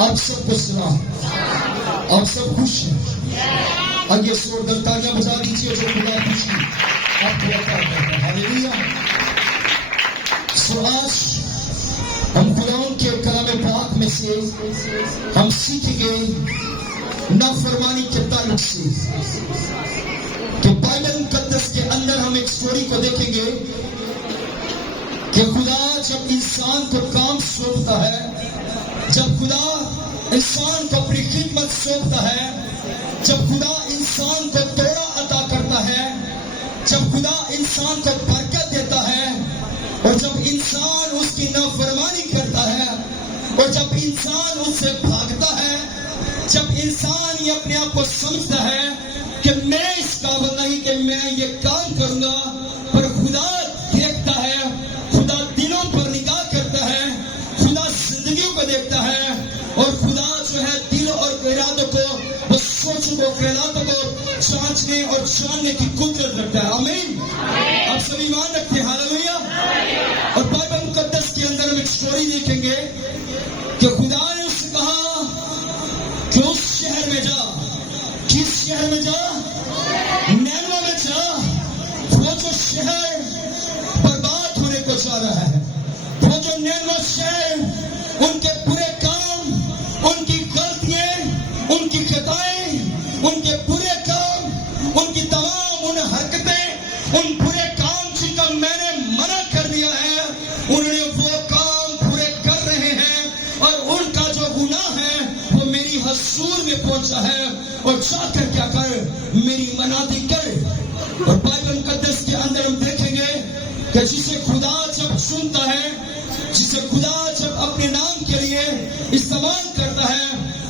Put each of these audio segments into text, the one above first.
آپ سب کو سلام، آپ سب خوش ہیں؟ آئیے زوردار تالیاں بجا دیجیے جو خدا خوشی آپ کو عطا کرتا ہے۔ ہاللیلویا۔ سو آج ہم قرآن کے کلام پاک میں سے ہم سیکھیں گے نافرمانی کے تعلق سے کہ بائبل مقدس کے اندر ہم ایک سٹوری کو دیکھیں گے کہ خدا جب انسان کو کام سونپتا ہے، جب خدا انسان کو اپنی خدمت سونپتا ہے، جب خدا انسان کو توڑا عطا کرتا ہے، جب خدا انسان کو برکت دیتا ہے، اور جب انسان اس کی نافرمانی کرتا ہے، اور جب انسان اس سے بھاگتا ہے، جب انسان یہ اپنے آپ کو سمجھتا ہے کہ میں اس قابل نہیں کہ میں یہ کام کروں گا، پر خدا دیکھتا ہے، خدا دلوں پر نگاہ کرتا ہے، خدا زندگیوں کو دیکھتا ہے، اور خدا جو ہے دل اور ارادوں کو، وہ سوچوں کو، خیالاتوں کو جانچنے اور جاننے کی قدرت رکھتا ہے۔ آمین۔ آپ سب ایمان رکھتے ہیں؟ ہاللیلویا۔ اور بائبل مقدس کے اندر ہم ایک سٹوری دیکھیں گے کہ خدا نے اس سے کہا کہ اس شہر میں جا۔ کس شہر میں جا؟ نینوے میں جا۔ وہ جو شہر برباد ہونے کو جا رہا ہے، وہ جو نینوے شہر، ان کے برے کام، ان کی غلطیاں، ان کی خطائیں، ان کے برے کام، ان کی تمام ان حرکتیں، ان برے کام جن کا میں نے منع کر دیا ہے، انہوں نے وہ کام پورے کر رہے ہیں، اور ان کا جو گناہ ہے وہ میری حضور میں پہنچا ہے، اور جا کر کیا کر؟ میری منادی کر۔ اور بائبل مقدس کے اندر ہم دیکھیں گے کہ جسے خدا جب چنتا ہے، جسے خدا جب اپنے نام کے لیے استعمال کرتا ہے،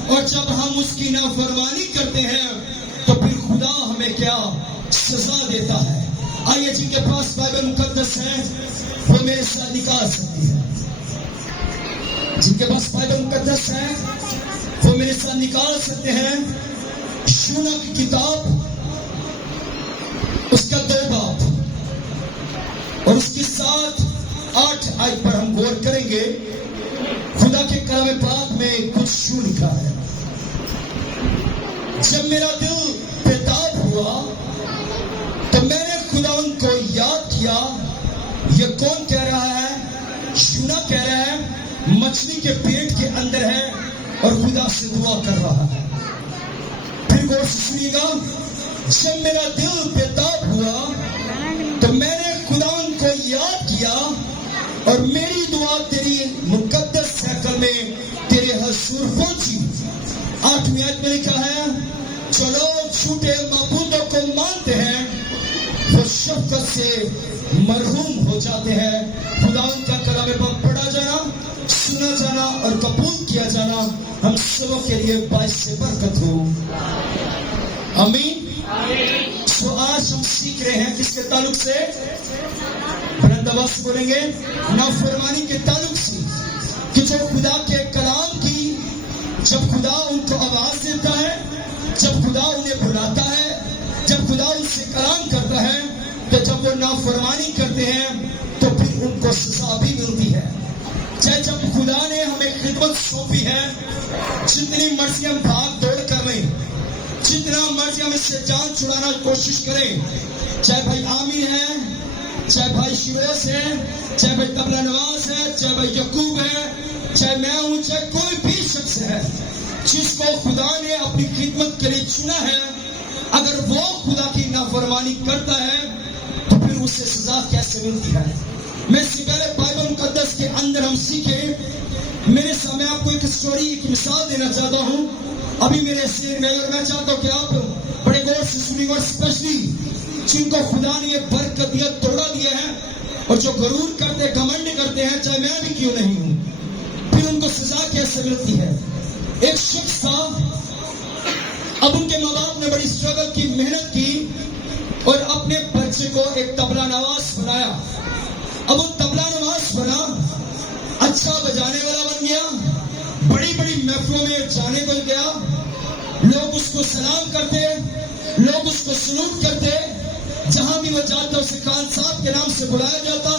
اور جب ہم اس کی نافرمانی کرتے ہیں، تو پھر خدا ہمیں کیا سزا دیتا ہے۔ آئیے جن کے پاس بائبل مقدس ہے وہ میرے ساتھ نکال سکتی ہے۔ جن کے پاس بائبل مقدس ہے وہ میرے ساتھ نکال سکتے ہیں یونا کی کتاب، اس کا 2 باب اور اس کی 7-8 آیت پر ہم غور کریں گے۔ خدا کے کلام پاک میں کچھ یوں لکھا ہے: جب میرا دل بیتاب ہوا تو میں نے خدا ان کو یاد کیا۔ یہ کون کہہ رہا ہے؟ یونا کہہ رہا ہے، مچھلی کے پیٹ کے اندر ہے اور خدا سے دعا کر رہا ہے۔ پھر غور سے سنیے گا، جب میرا دل بیتاب ہوا تو میں نے خدا ان کو یاد کیا، اور میری دعا تیری مقدس ہیکل میں تیرے حضور پہنچی۔ 8ویں آیت میں لکھا ہے، جو لوگ جھوٹے معبودوں کو مانتے ہیں وہ شفقت سے مرحوم ہو جاتے ہیں۔ خدا ان کا کلام پاک پڑھا جانا، سنا جانا اور قبول کیا جانا ہم سبوں کے لیے باعث سے برکت ہو۔ آمین۔ تو آج ہم سیکھ رہے ہیں کس کے تعلق سے؟ بلند آواز سے بولیں گے، نافرمانی کے تعلق سے، کہ جو خدا کے کلام کی، جب خدا ان کو آواز دیتا ہے، جب خدا انہیں بلاتا ہے، جب خدا ان سے کلام کرتا ہے، تو جب وہ نافرمانی کرتے ہیں تو پھر ان کو سزا بھی ملتی ہے۔ چاہے جب خدا نے ہمیں خدمت سونپی ہے، جتنی مرضی ہم بھاگ دوڑ کر لیں، جتنا مرضی ہم اس سے جان چھڑانا کوشش کریں، چاہے بھائی عامر ہے، چاہے بھائی شیروز ہے، چاہے بھائی طبلہ نواز ہے، چاہے بھائی یعقوب ہے، چاہے میں ہوں، چاہے کوئی بھی شخص ہے جس کو خدا نے اپنی خدمت کے لیے چنا ہے، اگر وہ خدا کی نافرمانی کرتا ہے تو پھر اسے سزا کیسے ملتی ہے؟ میں اس سے پہلے بائبل مقدس کے اندر ہم سیکھیں، میرے سامنے آپ کو ایک سٹوری، ایک مثال دینا چاہتا ہوں ابھی میرے سیر میں، اور میں چاہتا ہوں کہ آپ بڑے غور سے سنیں، اور اسپیشلی جن کو خدا نے یہ برکت دیا، توڑا دیا ہے، اور جو غرور کرتے، گھمنڈ کرتے ہیں، چاہے میں بھی کیوں نہیں ہوں، پھر ان کو سزا کیسے ملتی ہے؟ ایک شخص تھا، اب ان کے ماں باپ نے بڑی اسٹرگل کی، محنت کی، اور اپنے بچے کو ایک طبلہ نواز بنایا۔ اب وہ طبلہ نواز بنا، اچھا بجانے والا بن گیا، بڑی بڑی محفلوں میں جانے کو گیا، لوگ اس کو سلام کرتے، لوگ اس کو سلوٹ کرتے، جہاں بھی وہ جاتا اسے خان صاحب کے نام سے بلایا جاتا۔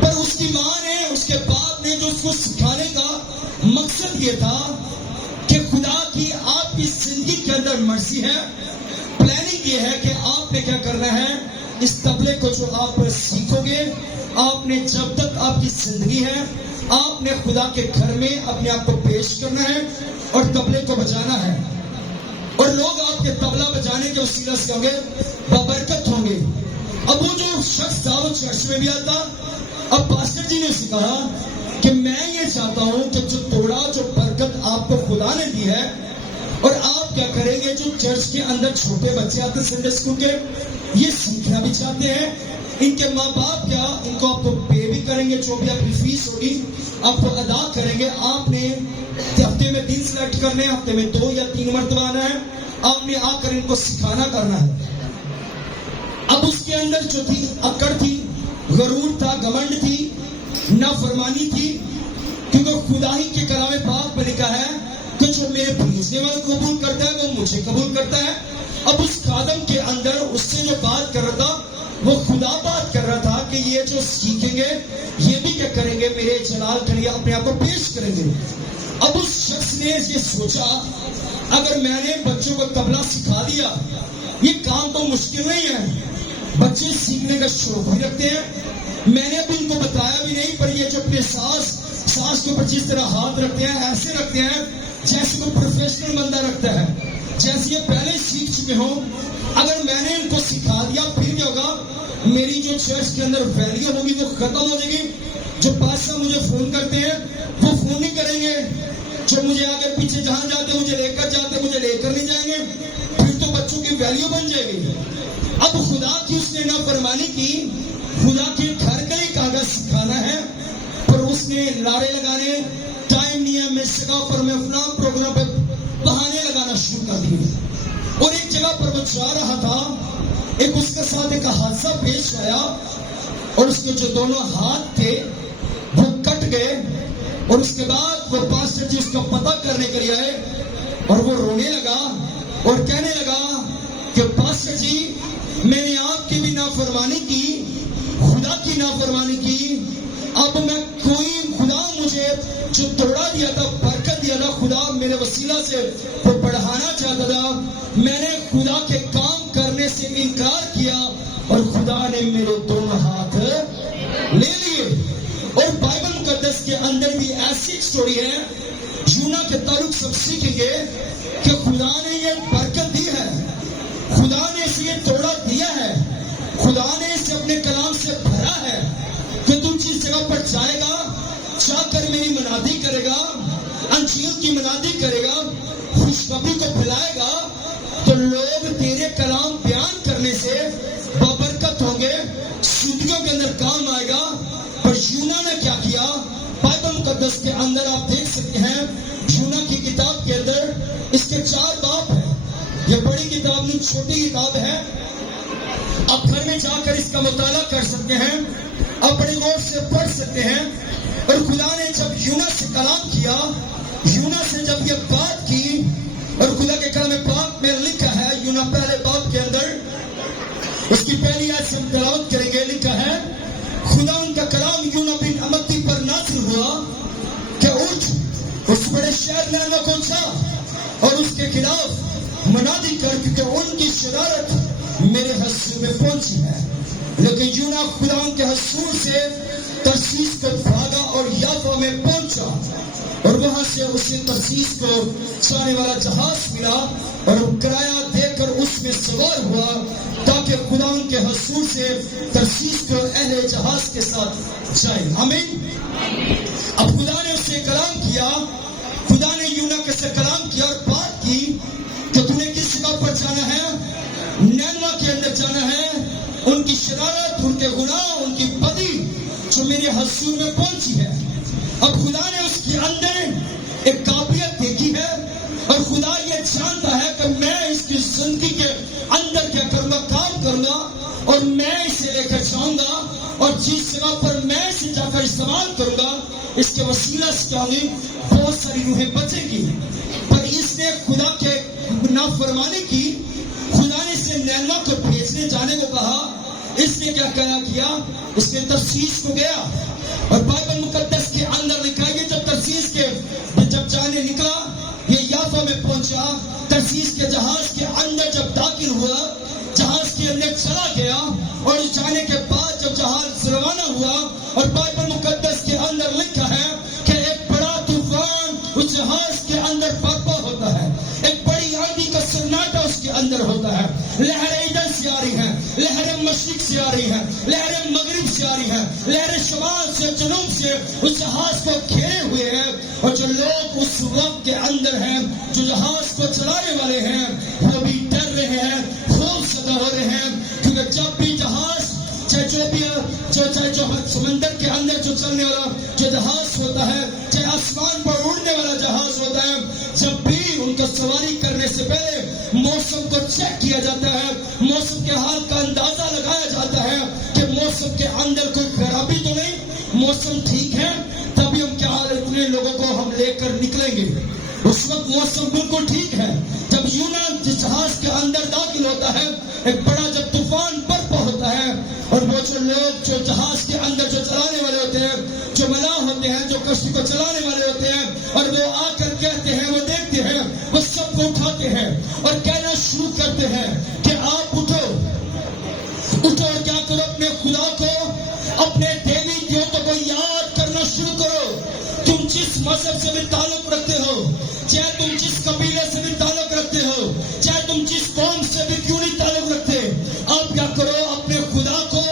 پر اس کی ماں نے، اس کے باپ نے جو اس کو سکھانے کا مقصد مقصد یہ تھا کہ خدا کی آپ کی زندگی کے اندر مرضی ہے، پلاننگ یہ ہے کہ آپ نے کیا کرنا ہے، اس تبلے کو جو آپ سیکھو گے، آپ نے جب تک آپ کی زندگی ہے آپ نے خدا کے گھر میں اپنے آپ کو پیش کرنا ہے اور تبلے کو بجانا ہے، اور لوگ آپ کے تبلا بجانے کے وسیلہ سے ہوں گے بابرکت ہوں گے۔ اب وہ جو شخص تھا وہ چرچ میں بھی آتا، اب پاسٹر جی نے اسے کہا کہ میں یہ چاہتا ہوں کہ جو توڑا جو برکت آپ کو خدا نے دی ہے، اور آپ کیا کریں گے، جو چرچ کے اندر چھوٹے بچے آتے ہیں سنڈے اسکول کے، یہ سیکھنا بھی چاہتے ہیں، ان کے ماں باپ کیا ان کو آپ کو پے بھی کریں گے، جو بھی آپ کی فیس ہوگی آپ کو ادا کریں گے۔ آپ نے ہفتے میں 3 سلیکٹ کرنے ہیں، ہفتے میں 2 یا 3 مرتبہ آنا ہے، آپ نے آ کر ان کو سکھانا کرنا ہے۔ اب اس کے اندر جو تھی اکڑ تھی، غرور تھا، گھمنڈ تھی، نافرمانی تھی، کیونکہ خدا ہی کے کلام پاک میں لکھا ہے کہ جو میرے بھیجنے والے کو قبول کرتا ہے وہ مجھے قبول کرتا ہے۔ اب اس خادم کے اندر اس سے جو بات کر رہا تھا وہ خدا بات کر رہا تھا کہ یہ جو سیکھیں گے یہ بھی کیا کریں گے، میرے جلال کے لیے اپنے آپ کو پیش کریں گے۔ اب اس شخص نے یہ سوچا اگر میں نے بچوں کو طبلہ سکھا دیا، یہ کام تو مشکل نہیں ہے، بچے سیکھنے کا شوق بھی رکھتے ہیں، میں نے ابھی ان کو بتایا بھی نہیں، پر یہ جو اپنے ساس کے اوپر جس طرح ہاتھ رکھتے ہیں ایسے رکھتے ہیں جیسے کوئی پروفیشنل بندہ رکھتا ہے، جیسے یہ پہلے سیکھ چکے ہوں۔ اگر میں نے ان کو سکھا دیا پھر کیا ہوگا، میری جو چرچ کے اندر ویلیو ہوگی وہ ختم ہو جائے گی۔ جو پاسٹر مجھے فون کرتے ہیں وہ فون نہیں کریں گے، جو مجھے آگے پیچھے جہاں جاتے مجھے لے کر جاتے مجھے لے کر نہیں جائیں گے، پھر تو بچوں کی ویلیو بن جائے گی۔ اب خدا کی اس نے نافرمانی کی، خدا کے گھر کا ہی کاغذ سکھانا ہے، پر اس نے لارے لگانے، ٹائم نہیں ہے، میں جگہ پر میں فلاں پروگرام پہ بہانے لگانا شروع کر دیے، اور ایک جگہ پر وہ جا رہا تھا، ایک اس کے ساتھ ایک حادثہ پیش آیا اور اس کے جو دونوں ہاتھ تھے وہ کٹ گئے، اور اس کے بعد وہ پاسٹر جی اس کا پتہ کرنے کے لیے آئے اور وہ رونے لگا اور کہنے لگا کہ پاسٹر جی میں نے آپ کی بھی نافرمانی کی، خدا کی نافرمانی کی، اب میں کوئی خدا مجھے جو توڑا دیا تھا برکت دیا تھا خدا میرے وسیلہ سے وہ بڑھانا چاہتا تھا، میں نے خدا کے کام کرنے سے انکار کیا اور خدا نے میرے دونوں ہاتھ لے لیے۔ اور بائبل مقدس کے اندر بھی ایسی ایک سٹوری ہے، یونا کے تعلق سب سیکھیں گے کہ خدا نے یہ برکت دی ہے، خدا نے اسے یہ توڑا دیا ہے، خدا نے اسے اپنے کلام سے بھرا ہے کہ تم جس جگہ پر جائے گا جا کر میری منادی کرے گا، انجیل کی منادی کرے گا، خوشخبری کو پھیلائے گا، تو لوگ تیرے کلام بیان کرنے سے بابرکت ہوں گے، سودیوں کے اندر کام آئے گا۔ پر یونا نے کیا کیا، بائبل مقدس کے اندر آپ دیکھ سکتے ہیں، یونا کی کتاب کے اندر اس کے 4 باب ہیں، یہ بڑی کتاب نہیں چھوٹی کتاب ہے، آپ گھر میں جا کر اس کا مطالعہ کر سکتے ہیں، آپ بڑی غور سے پڑھ سکتے ہیں۔ اور خدا نے جب یونا سے کلام کیا، یونا سے جب یہ بات کی، اور خدا کے کلام پاک میں لکھا ہے یونا پہلے باب کے اندر اس کی پہلی آیت سے ہم تلاوت کریں گے، لکھا ہے خدا ان کا کلام یونا بن امتی پر نازل ہوا کہ اٹھ اس بڑے شہر نینوہ کو جا اور اس کے خلاف منادی کر، کیونکہ ان کی شرارت میرے حضور میں پہنچی ہے۔ لیکن یونا خدا کے حضور سے ترسیس کو بھاگا اور یافا میں پہنچا، اور وہاں سے اسے ترسیس کو جانے والا جہاز ملا اور کرایہ دے کر اس میں سوار ہوا تاکہ خدا کے حضور سے ترسیس کو اہل جہاز کے ساتھ جائے۔ آمین۔ اب خدا نے اس سے کلام کیا، خدا نے یونا کے سے کلام کیا اور بات کی کہ تمہیں کس جگہ پر جانا ہے، نینوہ کے اندر جانا ہے، ان کی شرارت، ان کے گناہ، ان کی بدی جو میرے حضور میں پہنچی ہے۔ اب خدا نے اس کے اندر ایک قابلیت دیکھی ہے، اور خدا یہ جانتا ہے کہ میں اس کی زندگی کے اندر کیا کروں گا، کام کروں گا، اور میں اسے لے کر جاؤں گا، اور جس جگہ پر میں اسے جا کر استعمال کروں گا اس کے وسیلہ سے کیا ہوگی، بہت ساری روحیں بچے گی۔ پر اس نے خدا کے نافرمانی کی، خدا نے اسے نینوہ کو بھیجنے جانے کو کہا، اس نے کیا کیا، اس نے ترسیس کو گیا، اور بائبل مقدس کے اندر لکھا ہے جب ترسیس کے جب جانے نکلا یہ یافا میں پہنچا، ترسیس کے جہاز کے اندر جب داخل ہوا، جہاز کے اندر چلا گیا، اور اس جانے کے بعد جب جہاز روانہ ہوا، اور بائبل مقدس کے اندر لکھا ہے کہ ایک بڑا طوفان اس جہاز کے اندر برپا ہوتا ہے، ایک بڑی آندھی کا سناٹا اس کے اندر ہوتا ہے، لہریں ادھر سے آ رہی ہیں، لہریں مشرق سے آ رہی ہیں، لہریں مغرب سے آ رہی ہیں، لہریں شمال سے جنوب سے اس جہاز کو گھیرے ہوئے ہیں، اور جو لوگ اس وقت کے اندر ہیں، جو جہاز کو چلانے والے ہیں، وہ بھی ڈر رہے ہیں، خوف زدہ ہو رہے ہیں، کیونکہ جب بھی جہاز چاہے جو سمندر کے اندر جو چلنے والا جو جہاز ہوتا ہے، چاہے آسمان پر اڑنے والا جہاز ہوتا ہے، جب بھی ان کو سواری کرنے سے پہلے موسم کو چیک کیا جاتا ہے، موسم کے حال کا اندازہ لگایا جاتا ہے کہ موسم کے اندر کوئی خرابی تو نہیں، موسم ٹھیک ہے، تبھی ہم کیا حال اتنے لوگوں کو ہم لے کر نکلیں گے۔ اس وقت موسم بالکل ٹھیک ہے، جب یونان جہاز کے اندر داخل ہوتا ہے، ایک بڑا جب طوفان برپا ہوتا ہے، اور وہ جو لوگ جو جہاز کے اندر جو چلانے والے ہوتے ہیں، جو ملاح ہوتے ہیں، جو کشتی کو چلانے والے ہوتے ہیں، اور وہ آ کر کہتے ہیں، وہ دیکھتے ہیں، وہ سب کو اٹھاتے ہیں اور کہنا شروع کرتے ہیں کہ آپ اٹھو اور کیا کرو، اپنے خدا کو، اپنے دیوی دیوتوں کو یاد کرنا شروع کرو۔ تم جس مذہب سے بھی تعلق رکھتے ہو، چاہے تم جس قبیلے سے بھی تعلق رکھتے ہو، چاہے تم جس قوم سے بھی کیوں نہیں تعلق رکھتے، آپ کیا کرو، اپنے خدا کو،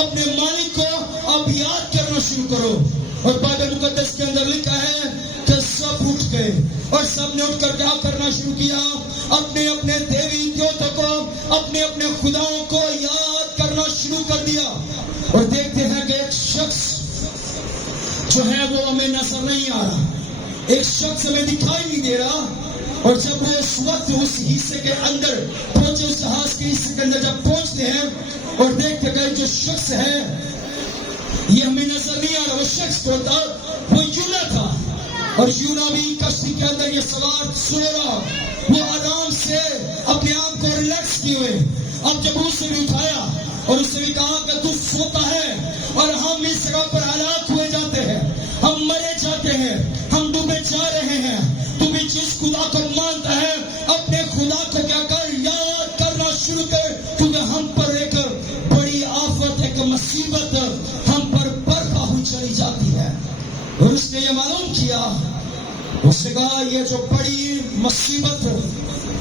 اپنے مالک کو آپ یاد کرنا شروع کرو۔ اور بائبل مقدس کے اندر لکھا ہے کہ سب اٹھ گئے، اور سب نے اٹھ کر کیا کرنا شروع کیا، اپنے اپنے دیوی دیوتوں کو، اپنے اپنے خداؤں کو یاد کرنا شروع کر دیا۔ اور دیکھتے ہیں کہ ایک شخص جو ہے وہ ہمیں نظر نہیں آ رہا، ایک شخص ہمیں دکھائی نہیں دے رہا، اور جب وہ اس وقت اس حصے کے اندر پہنچے، اس جہاز کے حصے کے اندر جب پہنچتے ہیں اور دیکھتے کہ جو شخص ہے یہ ہمیں نظر نہیں آ رہا، وہ شخص کو تھا، وہ یونا تھا، اور یونا بھی کشتی کے اندر یہ سوار سو رہا، وہ آرام سے اپنے آپ کو ریلیکس کیے ہوئے۔ اب جب اسے بھی اٹھایا اور اسے بھی کہا کہ تو سوتا ہے، اور ہم اس جگہ پر ہلاک ہوئے جاتے ہیں، ہم مرے جاتے ہیں، ہم ڈوبے جا رہے ہیں، تو بھی جس خدا کو مانتا ہے اپنے خدا کو کیا کر، یاد کرنا شروع کر، کیونکہ ہم پر ایک بڑی آفت، ایک مصیبت ہم پر برپا ہوئی چلی جاتی ہے۔ اور اس نے یہ معلوم کیا، اس نے کہا یہ جو بڑی مصیبت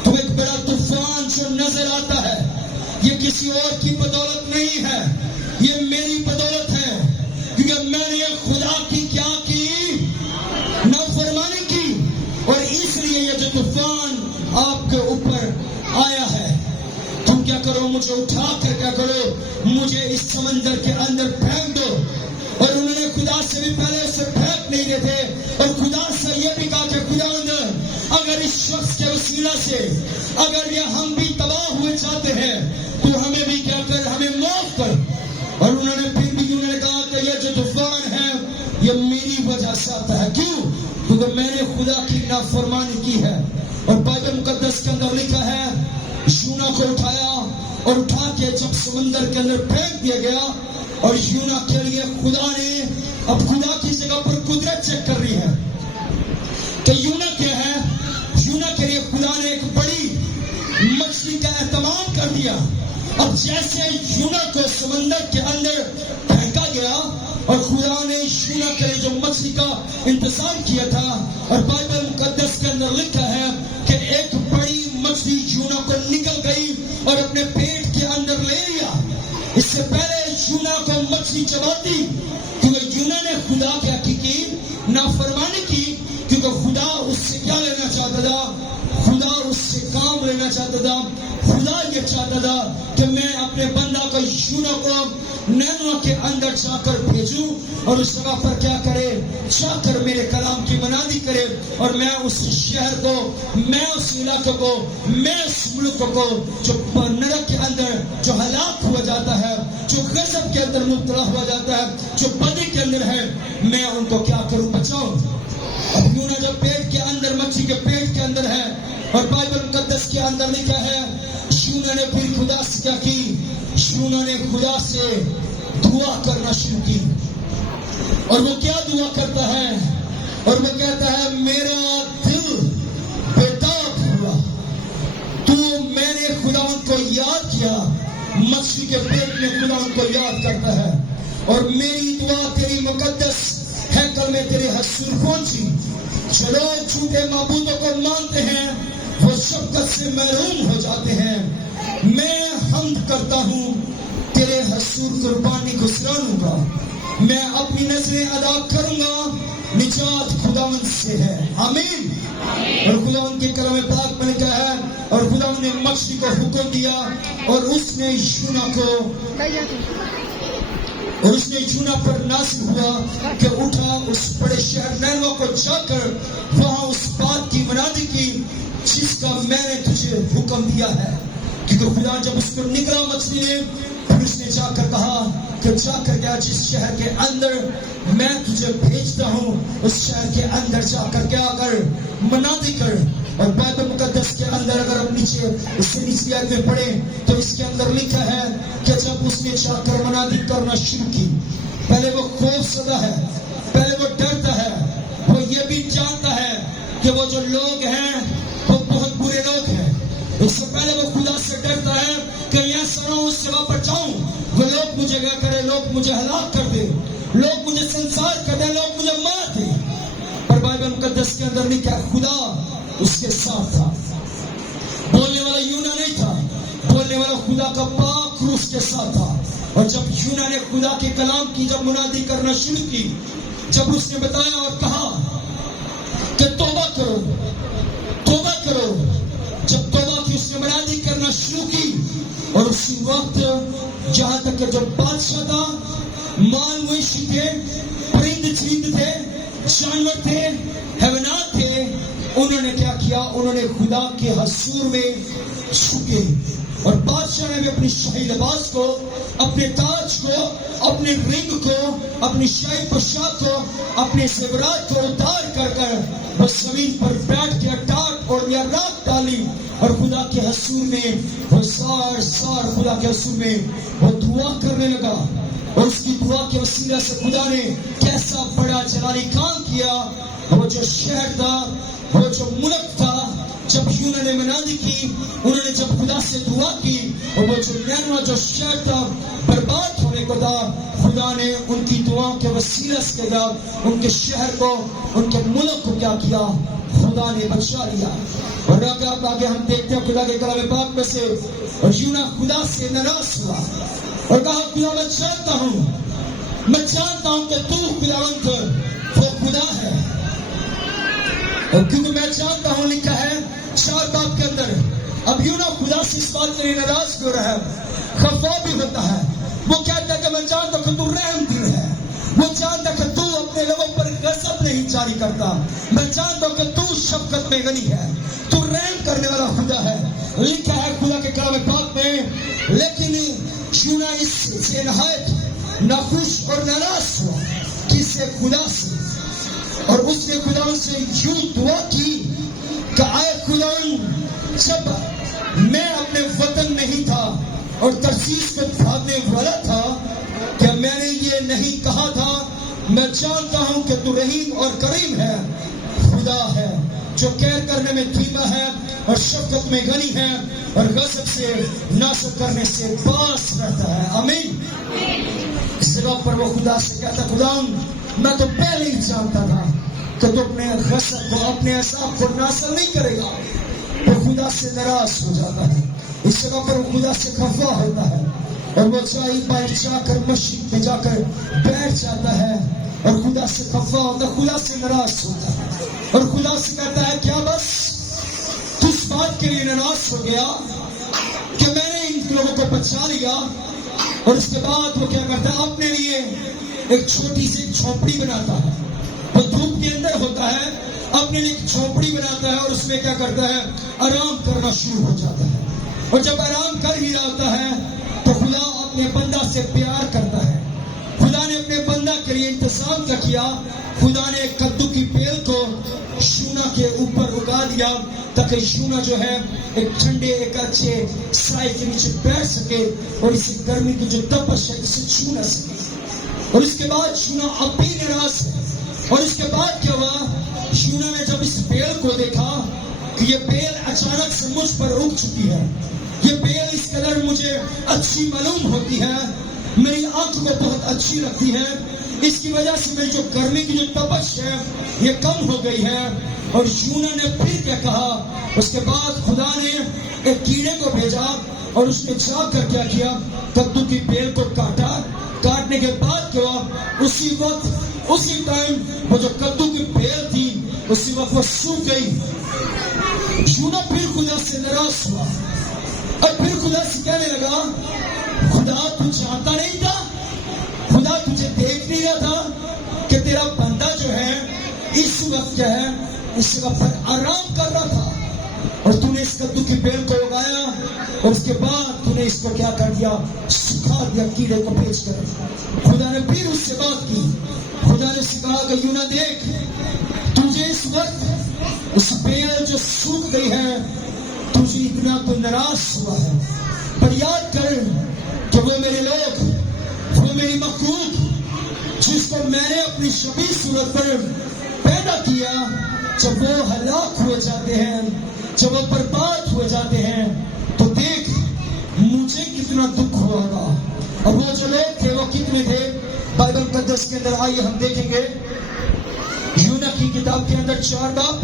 تو ایک بڑا طوفان جو نظر آتا ہے، یہ کسی اور کی بدولت نہیں ہے، یہ میری بدولت ہے، کیونکہ میں نے خدا کی کیا کی، نافرمانی کی، اور اس لیے یہ جو طوفان آپ کے اوپر آیا ہے۔ تم کیا کرو، مجھے اٹھا کر کیا کرو، مجھے اس سمندر کے اندر پھینک دو۔ اور انہوں نے خدا سے بھی پہلے اسے پھینک نہیں رہے تھے، اور خدا سے یہ بھی کہا کہ خدا اگر اس شخص کے وسیلہ سے اگر یہ ہم بھی تباہ ہوئے چاہتے ہیں تو ہمیں بھی کیا کر، ہمیں معاف کر۔ اور انہوں نے پھر بھی انہوں نے کہا کہ یہ جو طوفان ہے یہ میری وجہ سے آتا ہے، کیوں؟ کیونکہ میں نے خدا کی نافرمانی کی ہے۔ اور بائبل مقدس کے اندر لکھا ہے یونا کو اٹھایا، اور اٹھا کے جب سمندر کے اندر پھینک دیا گیا، اور یونا کے لیے خدا نے اب خدا کی جگہ پر قدرت چیک کر رہی ہے کہ یونا کیا ہے۔ یونا کے لیے خدا نے ایک بڑی مچھلی کا اہتمام کر دیا۔ اب جیسے یونا کو سمندر کے اندر پھینکا گیا، اور خدا نے یونا کے لیے جو مچھلی کا انتظام کیا تھا، اور بائبل مقدس کے اندر لکھا ہے کہ ایک بڑی مچھلی یونا کو نکل گئی اور اپنے پیٹ کے اندر لے لیا۔ اس سے پہلے یونا کو مچھلی چباتی، کیونکہ یونا نے خدا کیا کی، نافرمانی کی، کیونکہ خدا اس سے کیا لینا چاہتا تھا، خدا اس سے کام لینا چاہتا تھا۔ خدا یہ چاہتا تھا کہ میں اپنے بندہ کو یونا کو نینوے کے اندر جا کر بھیجوں، اور اس جگہ پر کیا کرے، جا کر میرے کلام کی منادی کرے، اور میں اس شہر کو، میں اس علاقے کو، میں اس ملک کو جو نرک کے اندر جو ہلاک ہوا جاتا ہے، جو غضب کے اندر مبتلا ہوا جاتا ہے، جو بدی کے اندر ہے، میں ان کو کیا کروں، بچاؤں۔ اب یونا جب پیٹ کے اندر، مچھلی کے پیٹ کے اندر ہے، اور بائبل مقدس کے اندر لکھا ہے یونا نے پھر خدا سے کیا کی، یونا نے خدا سے دعا کرنا شروع کی۔ اور وہ کیا دعا کرتا ہے، اور وہ کہتا ہے میرا دل بیتاب ہوا، تو میں نے خداوند کو یاد کیا، مچھلی کے پیٹ میں خداوند کو یاد کرتا ہے، اور میری دعا تیری مقدس ہیکل میں تیرے حضور پہنچی۔ جو لوگ جھوٹے معبودوں کو مانتے ہیں وہ شفقت سے محروم ہو جاتے ہیں۔ میں حمد کرتا ہوں، تیرے حضور قربانی گزرانوں گا، میں اپنی نظریں ادا کروں گا، نجات خداوند سے ہے۔ آمین۔ اور خداوند کے کلام پاک میں کہا ہے، اور خداوند نے مچھلی کو حکم دیا، اور اس نے یونا پر نازل ہوا کہ اٹھا اس بڑے شہر نینوہ کو جا کر وہاں اس بات کی منادی کی جس کا میں نے تجھے حکم دیا ہے۔ کیونکہ خدا جب اس پر نکلا مچھلی نے، پھر اس نے جا کر کہا کہ جا کر کیا جس شہر کے اندر میں تجھے بھیجتا ہوں اس شہر کے اندر جا کر کیا کر منادی کر۔ اور بائبل مقدس کے اندر اگر ہم نیچے اس سے نچلی آیت میں پڑھیں تو اس کے اندر لکھا ہے کہ جب اس نے جا کر منادی کرنا شروع کی، پہلے وہ خوف زدہ ہے، پہلے وہ ڈرتا ہے، وہ یہ بھی جانتا ہے کہ وہ جو لوگ ہیں وہ بہت برے لوگ ہیں۔ اس سے پہلے وہ خدا سے ڈرتا ہے کہ یہاں سنوں اس جگہ پر جاؤں، وہ لوگ مجھے کیا کرے، لوگ مجھے ہلاک کر دے، لوگ مجھے سنسار کر دے، لوگ مجھے مار دے۔ پر بائبل مقدس کے اندر لکھا خدا اس کے ساتھ تھا۔ بولنے والا یونا نہیں تھا، بولنے والا خدا کا پاک روح اس کے ساتھ تھا۔ اور جب یونا نے خدا کے کلام کی جب منادی کرنا شروع کی، جب اس نے بتایا اور کہا کہ توبہ کرو، توبہ کرو، جب توبہ کی اس نے منادی کرنا شروع کی، اور اسی وقت جہاں تک کہ جو بادشاہ تھا، مال مویشی تھے، پرند چرند تھے، جانور تھے، حیوانات تھے، انہوں نے کیا کیا، انہوں نے خدا کے حضور میں جھکے۔ اور بادشاہ نے بھی اپنی شاہی لباس کو، اپنے تاج کو، اپنے رنگ کو، اپنی شاہی پوشاک کو، اپنے زیورات کو اتار کر وہ زمین پر بیٹھ کے ٹاٹ اور یا رات ڈالی، اور خدا کے حضور میں وہ سار خدا کے حضور میں وہ دعا کرنے لگا۔ اور اس کی دعا کے وسیلہ سے خدا نے کیسا بڑا جلالی کام کیا۔ وہ جو شہر تھا، وہ جو ملک تھا، جب یونا نے منادی کی، انہوں نے جب خدا سے دعا کی، اور وہ جو نینوہ جو شہر تھا برباد ہونے کو تھا، خدا نے ان کی دعاؤں کے وسیلہ سے ان کے شہر کو، ان کے ملک کو کیا کیا، خدا نے بچا لیا۔ اور آگے ہم دیکھتے ہیں خدا کے کلام پاک میں سے، اور یونا خدا سے ناراض ہوا اور کہا خدا میں جانتا ہوں کہ تو خداوند وہ خدا ہے، اور کیونکہ میں جانتا ہوں، لکھا ہے 4 باب کے اندر، اب یونا خدا سے اس بات کے لیے ناراض ہو رہا ہے، خفا بھی ہوتا ہے۔ وہ کہتا ہے کہ میں جانتا ہوں کہ تو رحم دل ہے، وہ جانتا ہے کہ تو اپنے لوگوں پر غضب نہیں جاری کرتا، میں جانتا ہوں کہ تو شفقت میں غنی ہے، تو رحم کرنے والا خدا ہے۔ لکھا ہے خدا کے کلام پاک میں، لیکن یونا اس سے نہایت ناخوش اور ناراض ہوا، کس سے؟ خدا سے۔ اور اس نے خدا سے یوں دعا کی کہ آئے خدا، جب میں اپنے وطن نہیں تھا اور ترسیس کو بھاگنے والا تھا، کہ میں نے یہ نہیں کہا تھا میں جانتا ہوں کہ تو رحیم اور کریم ہے، خدا ہے جو کہر کرنے میں دھیما ہے اور شفقت میں غنی ہے اور غضب سے ناصر کرنے سے باز رہتا ہے۔ آمین۔ اس جگہ پر وہ خدا سے کہتا، خدا میں تو پہلے ہی جانتا تھا کہ تو اپنے غضب کو، اپنے عذاب کو ناصر نہیں کرے گا۔ وہ خدا سے ناراض ہو جاتا ہے، اس جگہ پر وہ خدا سے خفا ہوتا ہے، اور وہ چائی پائی جا کر مشرق میں جا کر بیٹھ جاتا ہے، اور خدا سے خفا ہوتا ہے، خدا سے ناراض ہوتا ہے، اور خدا سے کہتا ہے کیا بس تو اس بات کے لیے ناراض ہو گیا کہ میں نے ان لوگوں کو بچا لیا؟ اور اس کے بعد وہ کیا کرتا ہے، اپنے لیے ایک چھوٹی سی جھونپڑی بناتا ہے، وہ دھوپ کے اندر ہوتا ہے، اپنے لیے ایک جھونپڑی بناتا ہے، اور اس میں کیا کرتا ہے، آرام کرنا شروع ہو جاتا ہے۔ اور جب آرام کر ہی رہا ہوتا ہے تو خدا اپنے بندہ سے پیار کرتا ہے، خدا نے اپنے بندہ کے لیے انتظام کیا، خدا نے ایک کدو کی بیل کو یونا کے اوپر اگا دیا تاکہ یونا جو ہے ایک ٹھنڈے ایک اچھے سائے کے نیچے بیٹھ سکے اور اسے گرمی کی جو تپش ہے اسے چھو نہ سکے۔ اور اس کے بعد یونا اب بھی ناراض ہے، اور اس کے بعد کیا ہوا؟ یونا نے جب اس بیل کو دیکھا کہ یہ بیل اچانک سے مجھ پر اگ چکی ہے، یہ بیل اس قدر مجھے اچھی معلوم ہوتی ہے، میری آنکھ کو بہت اچھی لگتی ہے، اس کی وجہ سے میری جو گرمی کی جو تپش ہے یہ کم ہو گئی ہے۔ اور یونا نے پھر کیا کہا؟ اس کے بعد خدا نے ایک کیڑے کو بھیجا اور اس نے جا کر کیا کیا؟ کدو کی بیل کو کاٹا۔ کاٹنے کے بعد کیا ہوا؟ اسی وقت اسی ٹائم وہ جو کدو کی بیل تھی اسی وقت وہ سوکھ گئی۔ یونا پھر خدا سے ناراض ہوا اور پھر خدا سے کہنے لگا، خدا تو جانتا نہیں تھا؟ خدا تجھے دیکھ نہیں رہا تھا کہ تیرا بندہ جو ہے اس وقت کیا ہے؟ اس وقت آرام کر رہا تھا، اور تو نے اس کدو کی بیل کو اگایا اور اس کے بعد تو نے اس کو کیا کر دیا؟ سکھا دیا کیڑے کو بھیج کر۔ خدا نے پھر اس سے بات کی، خدا نے سے کہا کہ یونا دیکھ، تجھے اس وقت اس بیل جو سوکھ گئی ہے تجھے اتنا تو ناراض ہوا ہے، پر یاد کر کہ وہ میرے لوگ، وہ میری مخلوق جس کو میں نے اپنی شبیہ صورت پر پیدا کیا، جب وہ ہلاک ہوئے جاتے ہیں، جب وہ برباد ہوئے جاتے ہیں، تو دیکھ مجھے کتنا دکھ ہوا گا۔ اور وہ جو لوگ تھے وہ کتنے تھے؟ بائبل مقدس کے اندر آئیے ہم دیکھیں گے یونا کی کتاب کے اندر 4 باب،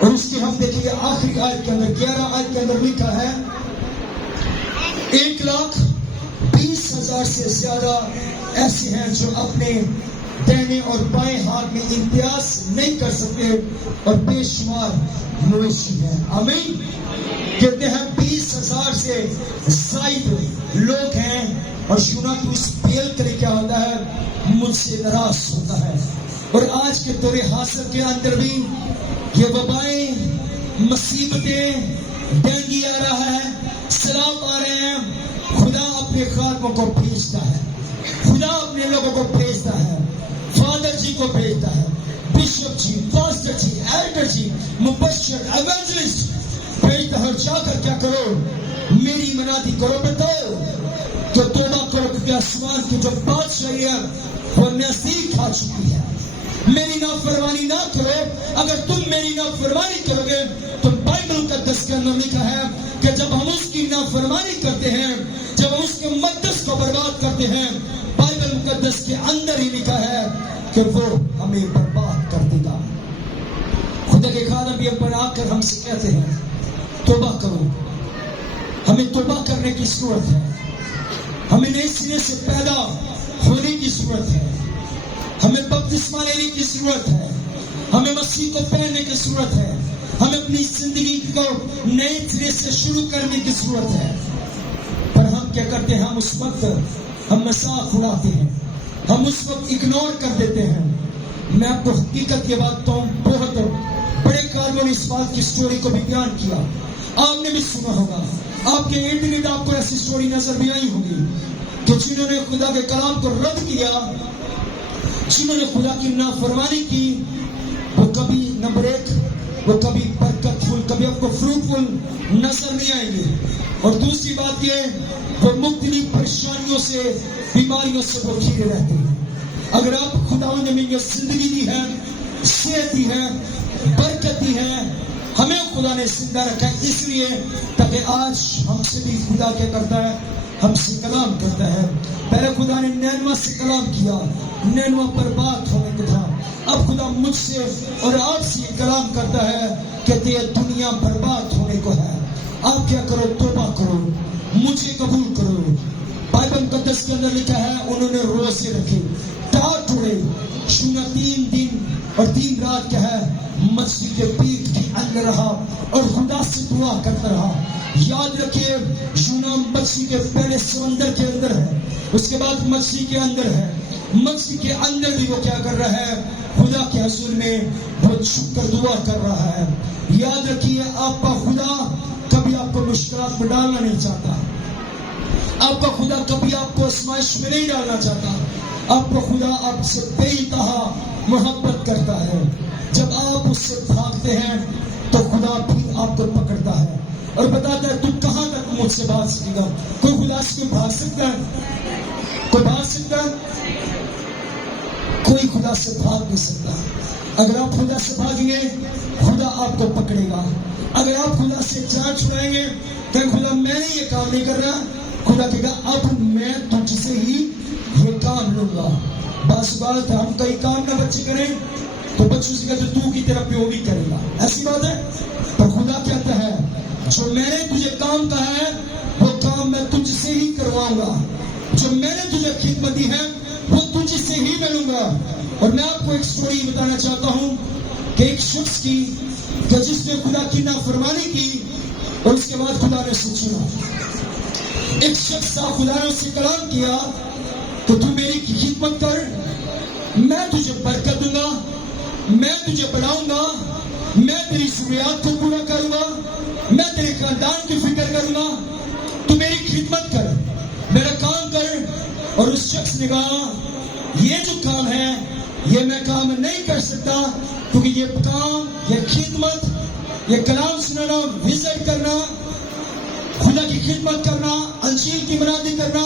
اور اس کی ہم دیکھیں گے آخری آیت کے اندر 11 آیت کے اندر لکھا ہے 1,20,000 سے زیادہ ایسے ہیں جو اپنے دہنے اور بائیں ہاتھ میں امتیاز نہیں کر سکتے، اور بے شمار مویشی ہیں۔ آمین۔ کہتے ہیں 20,000 سے زائد لوگ ہیں، اور یونا تو اس بیل کے لیے کیا ہوتا ہے؟ مجھ سے ناراض ہوتا ہے۔ اور آج کے دور حاضر کے اندر بھی یہ وبائیں، مصیبتیں، ڈینگی آ رہا ہے، سیلاب آ رہے ہیں، خدا اپنے خادموں کو بھیجتا ہے، خدا اپنے لوگوں کو بھیجتا ہے، فادر جی کو بھیجتا ہے، بشپ جی، پاسٹر جی، ایلڈر جی، مبشر، ایونجلسٹ بھیجتا ہے۔ جا کر کیا کرو؟ میری منادی کرو، بتاؤ کہ توبہ کرو، کیونکہ آسمان کی جو بادشاہی ہے وہ نزدیک آ چکی ہے۔ میری نافرمانی نہ کرو۔ اگر تم میری نافرمانی کرو گے تو بائبل مقدس کے اندر لکھا ہے کہ جب ہم اس کی نافرمانی کرتے ہیں، جب ہم اس کے مقدس کو برباد کرتے ہیں، بائبل مقدس کے اندر ہی لکھا ہے کہ وہ ہمیں برباد کر دے گا۔ خدا کے خادم یہ بنا کر ہم سے کہتے ہیں توبہ کرو۔ ہمیں توبہ کرنے کی ضرورت ہے، ہمیں نئے سرے سے پیدا ہونے کی ضرورت ہے، ہمیں بپتسمہ لینے کی ضرورت ہے، ہمیں مسیح کو پہننے کی ضرورت ہے، ہمیں اپنی زندگی کو نئے سرے سے شروع کرنے کی ضرورت ہے۔ پر ہم کیا کرتے ہیں؟ ہم اس وقت ہم مذاق اڑاتے ہیں، ہم اس وقت اگنور کر دیتے ہیں۔ میں آپ کو حقیقت یہ بات تو بہت بڑے کاروں نے اس بات کی سٹوری کو بھی بیان کیا، آپ نے بھی سنا ہوگا، آپ کے ارد گرد آپ کو ایسی سٹوری نظر بھی آئی ہوگی کہ جنہوں نے خدا کے کلام کو رد کیا، جنہوں نے خدا کی نافرمانی کی، وہ کبھی نمبر 1 وہ کبھی برکت فل، کبھی آپ کو فروٹفل نظر نہیں آئیں گے، اور دوسری بات یہ وہ مختلف پریشانیوں سے، بیماریوں سے وہ گھیرے رہتے ہیں۔ اگر آپ خدا نے ہمیں زندگی دی ہے، صحت دی ہے، برکت دی ہے، ہمیں خدا نے زندہ رکھا ہے، اس لیے تاکہ آج ہم سے بھی خدا کیا کرتا ہے؟ ہم سے کلام کرتا ہے۔ پہلے خدا نے نینوا سے کلام کیا، نینوا برباد ہونے کو تھا، اب خدا مجھ سے اور آپ سے یہ کلام کرتا ہے کہ یہ دنیا برباد ہونے کو ہے۔ آپ کیا کرو؟ توبہ کرو، مجھے قبول کرو۔ بائبل مقدس کے اندر لکھا ہے انہوں نے روزے رکھے، ٹاٹ اڑے، یونا 3 دن اور 3 رات کیا ہے؟ مچھلی کے پیٹ کے اندر رہا اور خدا سے دعا کرتا رہا۔ یاد رکھیے یونا مچھلی کے پہلے سمندر کے اندر ہے، اس کے بعد مچھلی کے اندر ہے، مچھلی کے اندر بھی وہ کیا کر رہا ہے؟ خدا کے حضور میں وہ چھپ کر دعا کر رہا ہے۔ یاد رکھیے آپ کا خدا کبھی آپ کو مشکلات میں ڈالنا نہیں چاہتا، آپ کا خدا کبھی آپ کو آزمائش میں نہیں ڈالنا چاہتا، آپ کا خدا آپ سے بے انتہا محبت کرتا ہے۔ جب آپ اس سے بھاگتے ہیں تو خدا پھر آپ کو پکڑتا ہے اور بتاتا ہے تو کہاں تک مجھ سے بھاگ سکے گا؟ کوئی خدا سے کوئی بھاگ سکتا ہے؟ کوئی بھاگ سکتا ہے؟ کوئی خدا سے بھاگ نہیں سکتا. اگر آپ خدا سے بھاگیں گے خدا آپ کو پکڑے گا. اگر آپ خدا سے جان چھڑائیں گے کہ خدا میں نے یہ کام نہیں کر رہا, خدا کہے گا اب میں تجھ سے ہی یہ کام لوں گا. بس بات ہم کئی کام نہ بچے کریں تو بچوں سے کہتے تو کی طرح پیو بھی کرے گا, ایسی بات ہے. پر خدا کہتا ہے جو میں نے تجھے کام کہا ہے وہ کام میں تجھ سے ہی کرواؤں گا. جو میں نے تجھے خدمت دی ہے وہ تجھ سے ہی ملوں گا. اور میں آپ کو ایک سٹوری بتانا چاہتا ہوں کہ ایک شخص کی کہ جس نے خدا کی نافرمانی کی اور اس کے بعد خدا نے اسے چنا. ایک شخص تھا, خدا نے اسے کلام کیا کہ تو میری خدمت کر, میں تجھے برکت دوں گا, میں تجھے بڑھاؤں گا, میں تیری ضروریات کو پورا کروں گا, میں تیرے خاندان کی فکر کروں گا, تو میری خدمت کر, میرا کام کر. اور اس شخص نے کہا یہ جو کام ہے یہ میں کام نہیں کر سکتا, کیونکہ یہ کام, یہ خدمت, یہ کلام سنانا, وزٹ کرنا, خدا کی خدمت کرنا, انجیل کی منادی کرنا,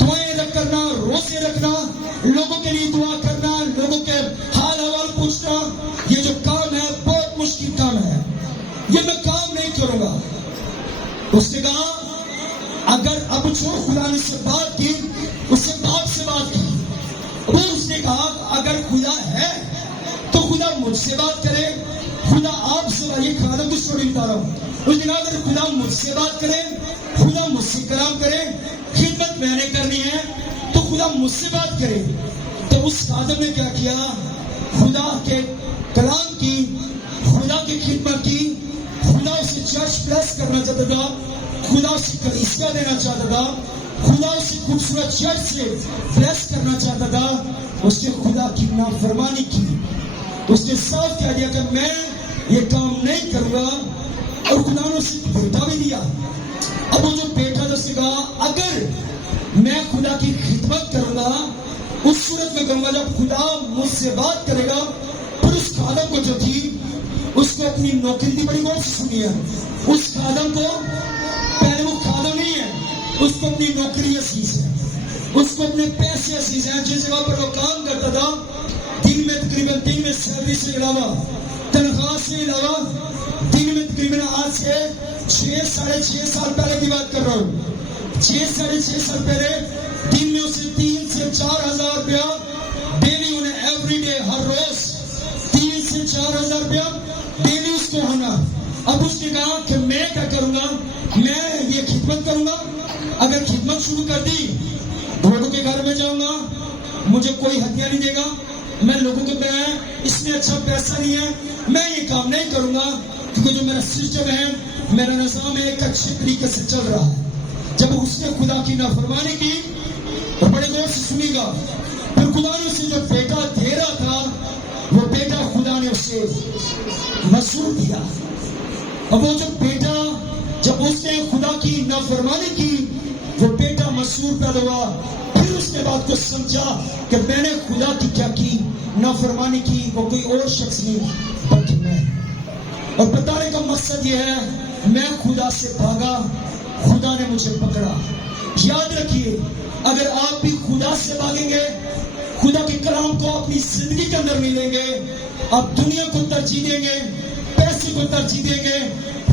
دعائیں رکھ کرنا, روزے رکھنا, لوگوں کے لیے دعا کرنا, لوگوں کے حال احوال پوچھنا, یہ جو کام ہے بہت مشکل کام ہے, یہ میں کام نہیں کروں گا. اس نے کہا اگر اب جو خدا نے سے بات کی اس سے باپ سے بات کی. وہ اس نے کہا اگر خدا ہے تو خدا مجھ سے بات کرے, خدا آپ سے, یہ کھانا کی سٹوری بتا رہا ہوں. اس نے کہا اگر خدا مجھ سے بات کرے, خدا مجھ سے کلام کرے, خدمت میں نے کرنی ہے تو خدا مجھ سے بات کرے. تو اس خادم نے کیا کیا, خدا کے کلام کی, خدا کی خدمت کی. خدا اسے چرچ پلس کرنا چاہتا تھا, خدا اسے کلیسیا دینا چاہتا تھا, خدا اسے خوبصورت چرچ سے بلیس کرنا چاہتا تھا. اس نے خدا کی نافرمانی کی. اس نے صاف کہہ دیا کہ میں یہ کام نہیں کروں گا, اور خدا نے اسے بیٹا بھی دیا. اب وہ جو بیٹا تھا اس نے کہا اگر میں خدا کی خدمت کروں گا اس صورت میں کروں گا جب خدا مجھ سے بات کرے گا. پھر اس خادم کو جو تھی اس کو اپنی نوکری دی, بڑی غور سے سنی ہے, اس خادم کو, پہلے وہ خادم نہیں ہے, اس کو اپنی نوکری عزیز ہے, اس کو اپنے پیسے عزیز ہیں. جس جگہ پر وہ کام کرتا تھا دن میں تقریباً, دن میں سیلری سے علاوہ, تنخواہ سے علاوہ, دن میں تقریباً آج سے 6-6.5 سال پہلے کی بات کر رہا ہوں, 6-6.5 سال پہلے دن میں اسے 3 سے 4 ہزار روپیہ ڈیلی, انہیں ایوری ڈے, ہر روز 3 سے 4 ہزار روپیہ ڈیلی اس کو ہونا. اب اس نے کہا کہ میں کیا کروں گا, میں یہ خدمت کروں گا. اگر خدمت شروع کر دی لوگوں کے گھر میں جاؤں گا, مجھے کوئی ہتھیار نہیں دے گا, میں لوگوں کو کہا ہے اس میں اچھا پیسہ نہیں ہے, میں یہ کام نہیں کروں گا, کیونکہ جو میرا سسٹم ہے, میرا نظام ہے, ایک اچھے طریقے سے چل رہا ہے. جب اس نے خدا کی نافرمانی کی تو بڑے غور سے سنی گا, پھر خدا نے اسے جو بیٹا دے رہا تھا وہ بیٹا خدا نے اسے مزدور دیا. اب وہ جو بیٹا, جب اس نے خدا کی نافرمانی کی وہ بیٹا مزدور پیدا ہوا. پھر اس نے بات کو سمجھا کہ میں نے خدا کی کیا کی, نافرمانی کی. وہ کوئی اور شخص نہیں بلکہ میں. اور بتانے کا مقصد یہ ہے, میں خدا سے بھاگا, خدا نے مجھے پکڑا. یاد رکھیے اگر آپ بھی خدا سے بھاگیں گے, خدا کے کلام کو اپنی زندگی کے اندر ملیں گے, آپ دنیا کو ترجیح دیں گے, پیسے کو ترجیح دیں گے,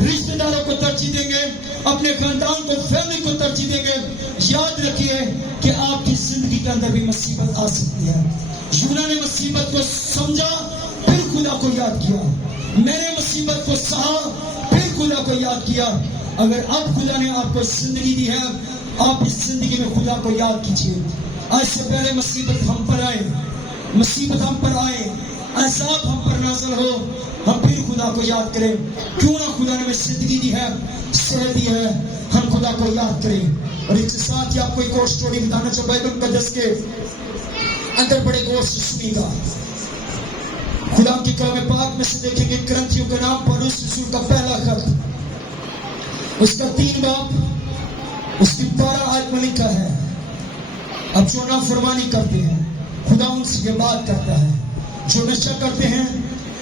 رشتہ داروں کو ترجیح دیں گے, اپنے خاندان کو, فیملی کو ترجیح دیں گے, یاد رکھیے کہ آپ کی زندگی کے اندر بھی مصیبت آ سکتی ہے. یونا نے مصیبت کو سمجھا پھر خدا کو یاد کیا, میں نے مصیبت کو سہا پھر خدا کو یاد کیا. اگر اب خدا نے آپ کو زندگی دی ہے, آپ اس زندگی میں خدا کو یاد کیجیے. آج سے پہلے مصیبت ہم پر آئے, مصیبت ہم پر آئے, عذاب ہم پر نازل ہو, ہم پھر خدا کو یاد کریں. کیوں نہ خدا نے ہمیں زندگی دی ہے, صحت دی ہے, ہم خدا کو یاد کریں. اور اس کے ساتھ ہی آپ کو ایک اور سٹوری بتانا چاہتا ہوں, بائبل مقدس کے اندر بڑے غور سے سنیے گا. خدا کی کلام پاک میں سے دیکھیں گے کرنتھیوں کے نام پولس رسول کا پہلا خط, اس کا 3 باب, اس کی 12 آیت میں لکھا ہے. اب جو نافرمانی کرتے ہیں خدا ان سے یہ بات کرتا ہے, جو نشہ کرتے ہیں,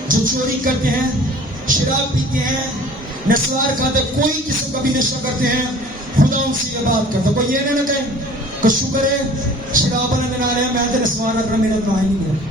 جو چوری کرتے ہیں, شراب پیتے ہیں, نسوار کھاتے, کوئی قسم کا بھی نشہ کرتے ہیں, خدا ان سے یہ بات کرتا ہے. کوئی یہ نہ کہے کہ شکر ہے شراب نہ رہے, میں تو نسوار رکھنا, میرا تو آئی نہیں ہے.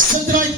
17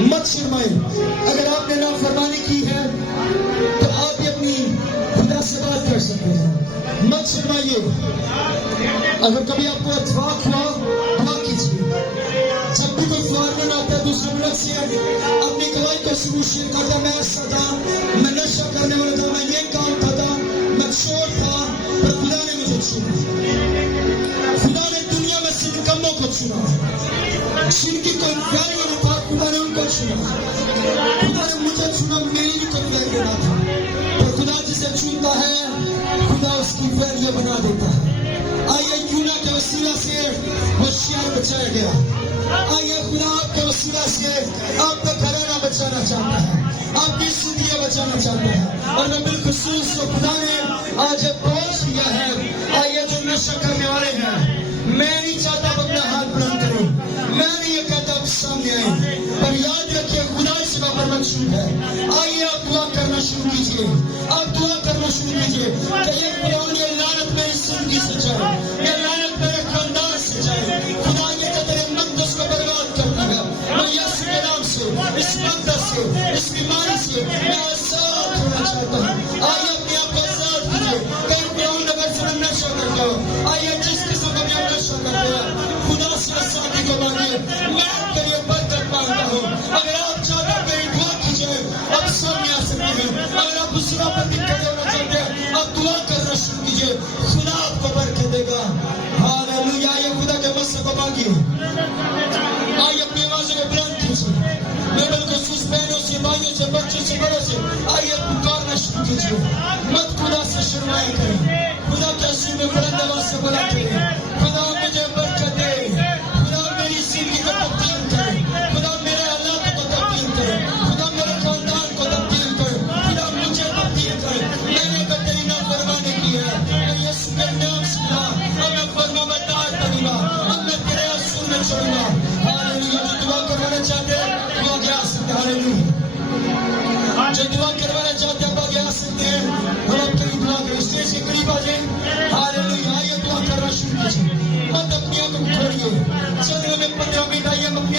مت شرمائیں۔ اگر آپ نے نافرمانی کی ہے تو آپ بھی اپنی خدا سے بات کر سکتے ہیں، مت شرمائیے۔ اگر کبھی آپ کو اتفاق ہوا دعا کیجیے۔ جب بھی کوئی فارمن آتا ہے دوسرے ملک سے اپنی گواہی کو شیئر کرتا، میں ایسا تھا، میں نشہ کرنے والا تھا، میں یہ کام تھا، میں چور تھا، پر خدا نے مجھے چنا۔ خدا نے دنیا میں سے نکموں کو چنا، جن کی کوئی ویلیو نہیں تھا، خدا نے ان کو چنا۔ خدا نے مجھے چنا، میری بھی کوئی ویلیو نہ تھا، پر خدا جسے چنتا ہے خدا اس کی ویلیو بنا دیتا ہے۔ آئیے یونا کے وسیلہ سے ہوشیار بچایا گیا، آئیے خدا آپ کے وسیلہ سے آپ کا گھرانہ بچانا چاہتا ہے، آپ کی زندگیاں بچانا چاہتا ہے۔ اور میں بالخصوص کو خدا نے آج ایک بوجھ دیا ہے، آئیے جو نشہ کرنے والے ہیں، میں نہیں چاہتا آپ اپنا ہاتھ بلند کریں، میں نہیں یہ کہتا آپ سامنے آئیں، پر یاد رکھیے خدا اس پر منصوب ہے۔ آئیے آپ دعا کرنا شروع کیجیے، آپ دعا کرنا شروع کیجیے کہ یہ قرآن یہ لعنت میری زندگی سے جائے، یہ لعنت میرے خاندان سے جائے۔ خدا یہ قدر مقدس کو برباد کرتا ہے، میں یسوع کے نام سے اس مقدس سے اس بیماری سے میں آزاد ہونا چاہتا ہوں۔ آئیے اپنے آپ کو آزاد کیجیے۔ کہیں قرآن نگر سے میں نشہ کرتا ہوں، آئیے جس قسم کا بھی آپ نشہ کرتے ہیں خدا سے آزادی کو مانگیے۔ میں آپ کے لیے برکت مانگتا ہوں۔ اگر آپ چاہتے ہیں میری دعا کیجیے، آپ سامنے آ سکتے ہیں۔ اگر آپ اس راہ پر کھڑے ہونا چاہتے ہیں آپ دعا کرنا شروع کیجیے، خدا آپ کو برکت دے گا۔ ہاللویا۔ آئیے خدا کے مسئلے کو مانگیے، آئیے اپنی آوازوں کو بلند کیجیے۔ میں بالخصوص بہنوں سے، بھائیوں سے، بچوں سے، بڑوں سے آئیے پکارنا شروع کیجیے، مت خدا سے شرمایا کریں۔